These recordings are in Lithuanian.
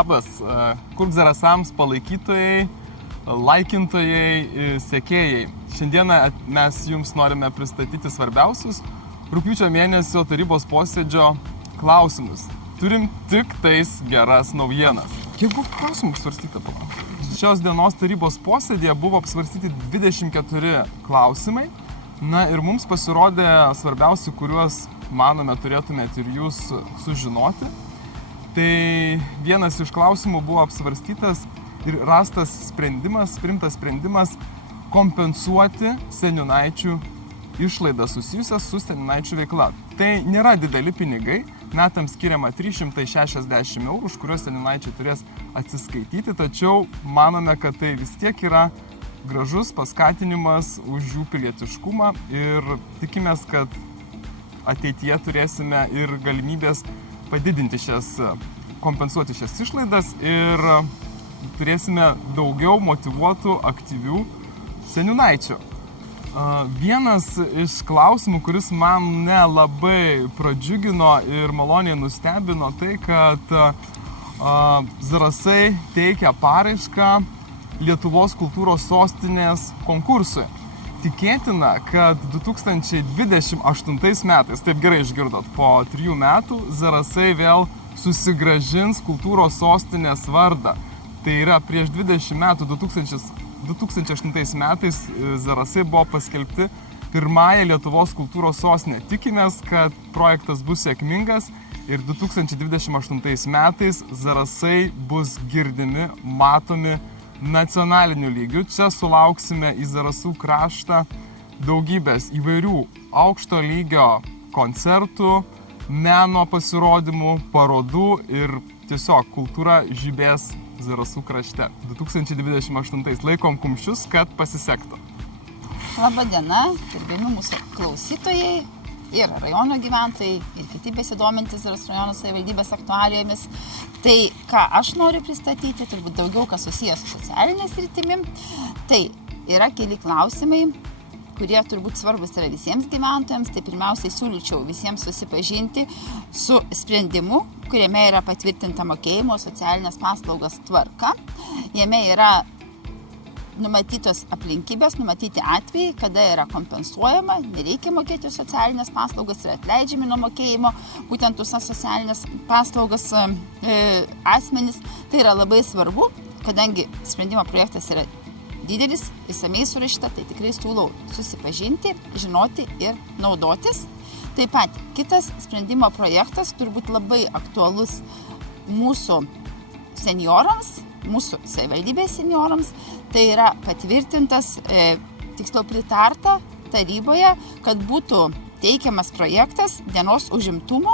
Labas, Kurk Zarasams palaikytojai, laikintojai, sekėjai. Šiandieną mes jums norime pristatyti svarbiausius rugpjūčio mėnesio tarybos posėdžio klausimus. Turim tik tais geras naujienas. Kiek buvo klausimų apsvarstyta? Šios dienos tarybos posėdėje buvo apsvarstyti 24 klausimai. Na ir mums pasirodė svarbiausi, kuriuos manome turėtumėte ir jūs sužinoti. Tai vienas iš klausimų buvo apsvarstytas ir rastas sprendimas, priimtas sprendimas kompensuoti seniūnaičių išlaidas susijusias su seniūnaičių veikla. Tai nėra dideli pinigai, metams skiriama 360 €, už kuriuos seniūnaičiai turės atsiskaityti, tačiau manome, kad tai vis tiek yra gražus paskatinimas už jų pilietiškumą ir tikimės, kad ateityje turėsime ir galimybės padidinti kompensuoti šias išlaidas ir turėsime daugiau motyvuotų, aktyvių seniūnaičių. Vienas iš klausimų, kuris mane labai pradžiugino ir maloniai nustebino, tai kad Zarasai teikia paraišką Lietuvos kultūros sostinės konkursui. Tikėtina, kad 2028 metais, taip gerai išgirdot, po 3 metų Zarasai vėl susigrąžins kultūros sostinės vardą. Tai yra prieš 20 metų, 2008 metais Zarasai buvo paskelbti pirmąją Lietuvos kultūros sostinę. Tikimės, kad projektas bus sėkmingas ir 2028 metais Zarasai bus girdimi, matomi nacionaliniu lygiu. Čia sulauksime į Zarasų kraštą daugybės įvairių aukšto lygio koncertų, meno pasirodymų, parodų ir tiesiog kultūra žibės Zarasų krašte. 2028 laikom kumščius, kad pasisektų. Labą dieną, gerbiami mūsų klausytojai ir rajono gyventojai ir kiti besidomintys Zarasų rajono savivaldybės aktualijomis. Tai, ką aš noriu pristatyti, turbūt daugiau kas susijęs su socialinė sritimi, tai yra keli klausimai, kurie turbūt svarbus yra visiems gyventojams. Tai pirmiausiai siūlyčiau visiems susipažinti su sprendimu, kuriame yra patvirtinta mokėjimo socialinės paslaugas tvarka. Jame yra numatytos aplinkybės, numatyti atvejai, kada yra kompensuojama, nereikia mokėti socialinės paslaugas ir atleidžiami nuo mokėjimo, būtent visas socialinės paslaugas asmenys. Tai yra labai svarbu, kadangi sprendimo projektas yra didelis, išsamiai surašyta, tai tikrai siūlau susipažinti, žinoti ir naudotis. Taip pat kitas sprendimo projektas turbūt labai aktualus mūsų seniorams, mūsų savivaldybės seniorams, tai yra patvirtintas, tiksliau pritarta taryboje, kad būtų teikiamas projektas dienos užimtumo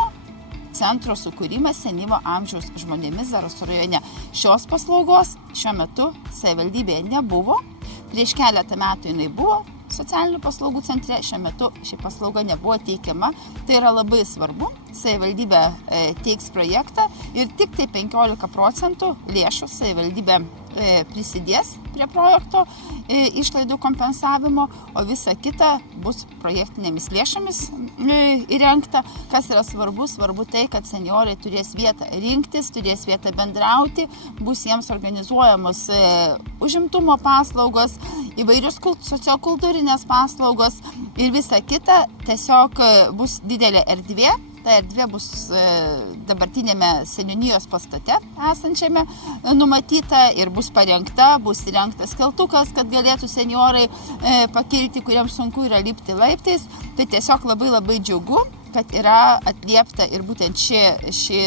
centro sukūrimas senyvo amžiaus žmonėmis Zarasų rajone. Šios paslaugos šiuo metu savivaldybėje nebuvo, prieš keletą metų jinai buvo socialinių paslaugų centre, šiuo metu ši paslauga nebuvo teikiama. Tai yra labai svarbu, savivaldybė teiks projektą ir tik tai 15% lėšų savivaldybė prisidės prie projekto išlaidų kompensavimo, o visa kita bus projektinėmis lėšomis įrengta. Kas yra svarbu? Svarbu tai, kad senjorai turės vietą rinktis, turės vietą bendrauti, bus jiems organizuojamos užimtumo paslaugos, įvairius sociokultūrinės paslaugos ir visa kita. Tiesiog bus didelė erdvė. Ta erdvė bus dabartinėme seniūnijos pastate esančiame numatyta ir bus parengta, bus įrengtas keltukas, kad galėtų senjorai pakilti, kuriems sunku yra lipti laiptais. Tai tiesiog labai labai džiugu, kad yra atliepta ir būtent ši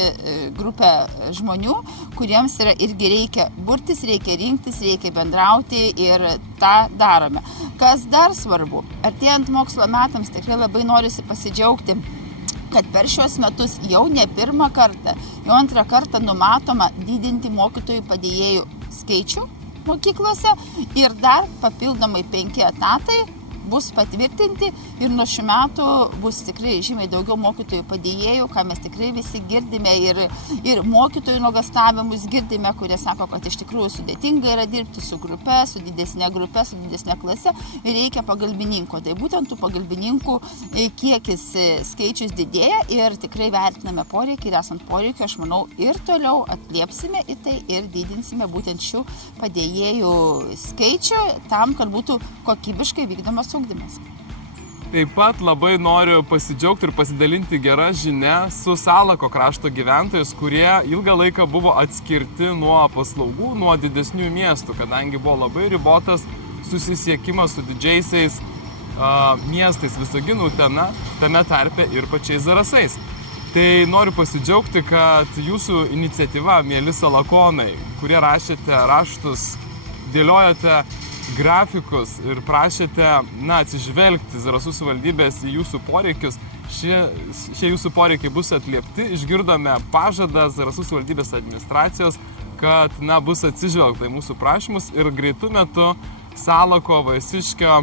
grupė žmonių, kuriems yra irgi reikia burtis, reikia rinktis, reikia bendrauti ir tą darome. Kas dar svarbu, artėjant mokslo metams tikrai labai norisi pasidžiaugti, kad per šios metus jau ne pirmą kartą, jau antrą kartą numatoma didinti mokytojų padėjėjų skaičių mokyklose ir dar papildomai 5 etatai bus patvirtinti ir nuo šių metų bus tikrai žymiai daugiau mokytojų padėjėjų, ką mes tikrai visi girdime ir mokytojų nuogąstavimus girdime, kurie sako, kad iš tikrųjų sudėtinga yra dirbti su grupe, su didesnė klase ir reikia pagalbininko. Tai būtent tų pagalbininkų kiekis skaičius didėja ir tikrai vertiname poreikį ir esant poreikį, aš manau, ir toliau atliepsime į tai ir didinsime būtent šių padėjėjų skaičių tam, kad būtų kokybiškai vykdomas ugdymas. Taip pat labai noriu pasidžiaugti ir pasidalinti gerą žinią su Salako krašto gyventojais, kurie ilgą laiką buvo atskirti nuo paslaugų, nuo didesnių miestų, kadangi buvo labai ribotas susisiekimas su didžiaisiais miestais Visaginu, Utena, tame tarpe ir pačiais Zarasais. Tai noriu pasidžiaugti, kad jūsų iniciatyva, mieli salakonai, kurie rašėte raštus, dėliojate grafikus ir prašėte atsižvelgti Zarasų savivaldybės į jūsų poreikius. Šie jūsų poreikiai bus atliepti. Išgirdome pažadą Zarasų savivaldybės administracijos, kad bus atsižvelgta į mūsų prašymus ir greitų metu Salako, Vaisiškio,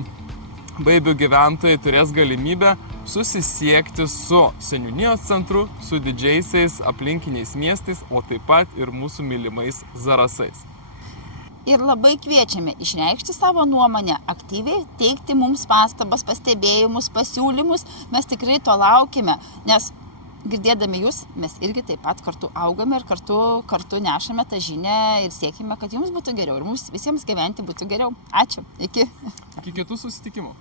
Baibių gyventojai turės galimybę susisiekti su seniūnijos centru, su didžiaisiais aplinkiniais miestais, o taip pat ir mūsų mylimais Zarasais. Ir labai kviečiame išreikšti savo nuomonę aktyviai, teikti mums pastabas, pastebėjimus, pasiūlymus. Mes tikrai to laukime, nes girdėdami jūs, mes irgi taip pat kartu augame ir kartu nešame tą žinią ir siekime, kad jums būtų geriau ir mums visiems gyventi būtų geriau. Ačiū. Iki. Iki kitų susitikimų.